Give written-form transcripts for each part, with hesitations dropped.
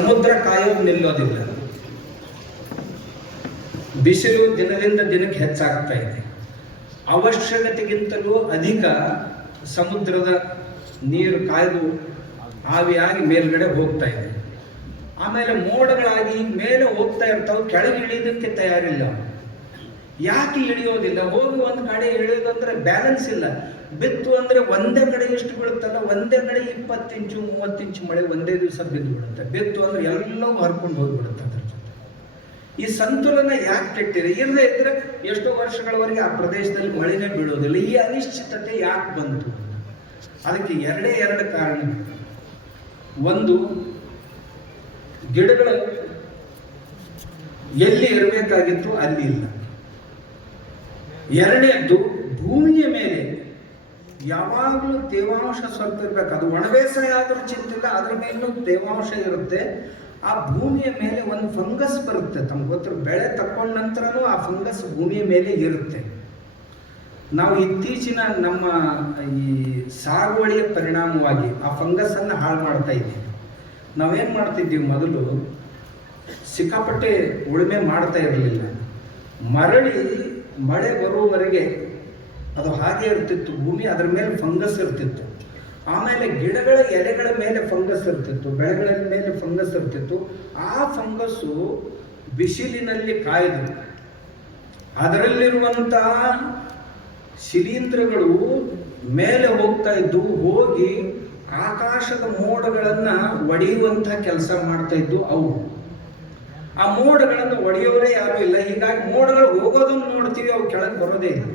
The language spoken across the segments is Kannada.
ಸಮುದ್ರ ಕಾಯೋದು ನಿಲ್ಲೋದಿಲ್ಲ. ಬಿಸಿಲು ದಿನದಿಂದ ದಿನಕ್ಕೆ ಹೆಚ್ಚಾಗ್ತಾ ಇದೆ. ಅವಶ್ಯಕತೆಗಿಂತಲೂ ಅಧಿಕ ಸಮುದ್ರದ ನೀರು ಕಾಯ್ದು ಆವಿಯಾಗಿ ಮೇಲ್ಗಡೆ ಹೋಗ್ತಾ ಇದೆ. ಆಮೇಲೆ ಮೋಡಗಳಾಗಿ ಮೇಲೆ ಹೋಗ್ತಾ ಇರ್ತಾವೆ, ಕೆಳಗೆ ಇಳಿಯೋದಕ್ಕೆ ತಯಾರಿಲ್ಲ. ಯಾಕೆ ಇಳಿಯೋದಿಲ್ಲ? ಹೋಗಿ ಒಂದು ಕಡೆ ಇಳಿಯೋದಂದ್ರೆ ಬ್ಯಾಲೆನ್ಸ್ ಇಲ್ಲ. ಬಿತ್ತು ಅಂದರೆ ಒಂದೇ ಕಡೆ ಎಷ್ಟು ಬೀಳುತ್ತಲ್ಲ, ಒಂದೇ ಕಡೆ 20 ಇಂಚು 30 ಇಂಚು ಮಳೆ ಒಂದೇ ದಿವಸ ಬಿದ್ದು ಬಿಡುತ್ತೆ. ಬಿತ್ತು ಅಂದರೆ ಎಲ್ಲವೂ ಹರ್ಕೊಂಡು ಹೋಗಿಬಿಡುತ್ತೆ. ಅದ್ರ ಜೊತೆ ಈ ಸಂತುಲನ ಯಾಕೆ ಕೆಟ್ಟಿದೆ? ಇಲ್ಲದೆ ಇದ್ರೆ ಎಷ್ಟೋ ವರ್ಷಗಳವರೆಗೆ ಆ ಪ್ರದೇಶದಲ್ಲಿ ಮಳೆನೇ ಬೀಳೋದಿಲ್ಲ. ಈ ಅನಿಶ್ಚಿತತೆ ಯಾಕೆ ಬಂತು? ಅದಕ್ಕೆ ಎರಡು ಕಾರಣ. ಒಂದು, ಗಿಡಗಳು ಎಲ್ಲಿ ಇರಬೇಕಾಗಿತ್ತು ಅಲ್ಲಿ ಇಲ್ಲ. ಎರಡನೇದ್ದು, ಭೂಮಿಯ ಮೇಲೆ ಯಾವಾಗಲೂ ತೇವಾಂಶ ಸ್ವಲ್ಪ ಇರಬೇಕು. ಅದು ಒಣಬೇಸಾಯ ಆದರೂ ಚಿಂತಿಲ್ಲ, ಅದರ ಮೇಲೂ ತೇವಾಂಶ ಇರುತ್ತೆ. ಆ ಭೂಮಿಯ ಮೇಲೆ ಒಂದು ಫಂಗಸ್ ಬರುತ್ತೆ. ತಮ್ಗೆ ಗೊತ್ತಿರೋ ಬೆಳೆ ತಕ್ಕೊಂಡ ನಂತರನೂ ಆ ಫಂಗಸ್ ಭೂಮಿಯ ಮೇಲೆ ಇರುತ್ತೆ. ನಾವು ಇತ್ತೀಚಿನ ನಮ್ಮ ಈ ಸಾಗುವಳಿಯ ಪರಿಣಾಮವಾಗಿ ಆ ಫಂಗಸ್ಸನ್ನು ಹಾಳು ಮಾಡ್ತಾ ಇದ್ದೀವಿ. ನಾವೇನು ಮಾಡ್ತಿದ್ದೀವಿ? ಮೊದಲು ಸಿಕ್ಕಾಪಟ್ಟೆ ಉಳುಮೆ ಮಾಡ್ತಾ ಇರಲಿಲ್ಲ. ಮಳೆ ಬರುವವರೆಗೆ ಅದು ಹಾಗೆ ಇರ್ತಿತ್ತು ಭೂಮಿ, ಅದರ ಮೇಲೆ ಫಂಗಸ್ ಇರ್ತಿತ್ತು. ಆಮೇಲೆ ಗಿಡಗಳ ಎಲೆಗಳ ಮೇಲೆ ಫಂಗಸ್ ಇರ್ತಿತ್ತು, ಬೆಳೆಗಳ ಮೇಲೆ ಫಂಗಸ್ ಇರ್ತಿತ್ತು. ಆ ಫಂಗಸ್ಸು ಬಿಸಿಲಿನಲ್ಲಿ ಕಾಯ್ದು ಅದರಲ್ಲಿರುವಂತಹ ಶಿಲೀಂಧ್ರಗಳು ಮೇಲೆ ಹೋಗ್ತಾ ಇದ್ದು, ಹೋಗಿ ಆಕಾಶದ ಮೋಡಗಳನ್ನು ಒಡೆಯುವಂತಹ ಕೆಲಸ ಮಾಡ್ತಾ ಇದ್ದು ಅವು. ಆ ಮೋಡಗಳನ್ನು ಒಡೆಯೋರೇ ಯಾರೂ ಇಲ್ಲ. ಹೀಗಾಗಿ ಮೋಡಗಳು ಹೋಗೋದನ್ನು ನೋಡ್ತೀವಿ, ಅವು ಕೆಳಗೆ ಬರೋದೇ ಇಲ್ಲ.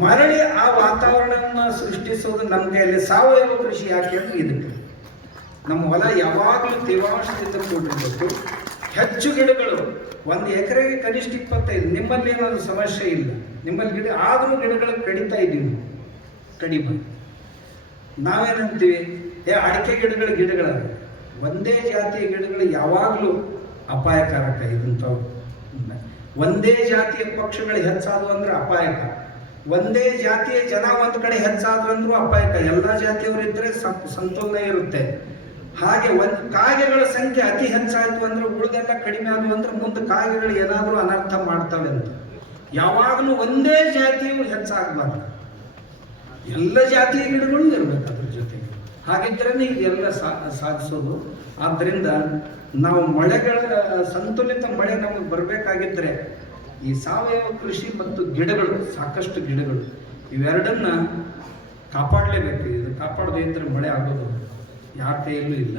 ಮರಳಿ ಆ ವಾತಾವರಣವನ್ನು ಸೃಷ್ಟಿಸೋದು ನಮ್ಮ ಕೈಯಲ್ಲಿ. ಸಾವಯವ ಕೃಷಿ ಯಾಕೆ ಅಂದ್ರೆ ಇದಕ್ಕೆ. ನಮ್ಮ ಹೊಲ ಯಾವಾಗಲೂ ತೇವಾಂಶದಿಂದ ಕೂಡಿರಬೇಕು. ಹೆಚ್ಚು ಗಿಡಗಳು, 1 ಎಕರೆಗೆ ಕನಿಷ್ಠ 25. ನಿಮ್ಮಲ್ಲಿ ಏನಾದರೂ ಸಮಸ್ಯೆ ಇಲ್ಲ, ನಿಮ್ಮಲ್ಲಿ ಗಿಡ ಆದರೂ ಗಿಡಗಳು ಕಡಿತಾ ಇದ್ದೀವಿ. ಕಡಿಮೆ ನಾವೇನಂತೀವಿ? ಅಡಿಕೆ ಗಿಡಗಳ ಒಂದೇ ಜಾತಿಯ ಗಿಡಗಳು ಯಾವಾಗಲೂ ಅಪಾಯಕಾರಕ. ಇದಂಥವು ಒಂದೇ ಜಾತಿಯ ಪಕ್ಷಿಗಳು ಹೆಚ್ಚಾದವು ಅಂದ್ರೆ ಅಪಾಯಕ. ಒಂದೇ ಜಾತಿಯ ಜನ ಒಂದು ಕಡೆ ಹೆಚ್ಚಾದ್ರು ಅಂದ್ರೂ ಅಪಾಯಕ. ಎಲ್ಲ ಜಾತಿಯವರು ಇದ್ರೆ ಸಂತೋಲನ ಇರುತ್ತೆ. ಹಾಗೆ ಕಾಗೆಗಳ ಸಂಖ್ಯೆ ಅತಿ ಹೆಚ್ಚಾಯ್ತು ಅಂದ್ರೆ ಉಳಿದೆಲ್ಲ ಕಡಿಮೆ ಆದವು ಅಂದ್ರೆ ಮುಂದೆ ಕಾಗೆಗಳು ಏನಾದರೂ ಅನರ್ಥ ಮಾಡ್ತವೆ ಅಂತ. ಯಾವಾಗಲೂ ಒಂದೇ ಜಾತಿಯು ಹೆಚ್ಚಾಗಬಾರ್ದು, ಎಲ್ಲ ಜಾತಿಯ ಗಿಡಗಳು ಇರಬೇಕು ಅದ್ರ ಜೊತೆಗೆ. ಹಾಗಿದ್ರೇ ಇದೆಲ್ಲ ಸಾಧಿಸೋದು. ಆದ್ದರಿಂದ ನಾವು ಸಂತುಲಿತ ಮಳೆ ನಮಗೆ ಬರಬೇಕಾಗಿದ್ದರೆ ಈ ಸಾವಯವ ಕೃಷಿ ಮತ್ತು ಗಿಡಗಳು, ಸಾಕಷ್ಟು ಗಿಡಗಳು, ಇವೆರಡನ್ನ ಕಾಪಾಡಲೇಬೇಕು. ಇದು ಕಾಪಾಡದೇ ಇದ್ರೆ ಮಳೆ ಆಗೋದು ಯಾರ ಕೈಯಲ್ಲೂ ಇಲ್ಲ.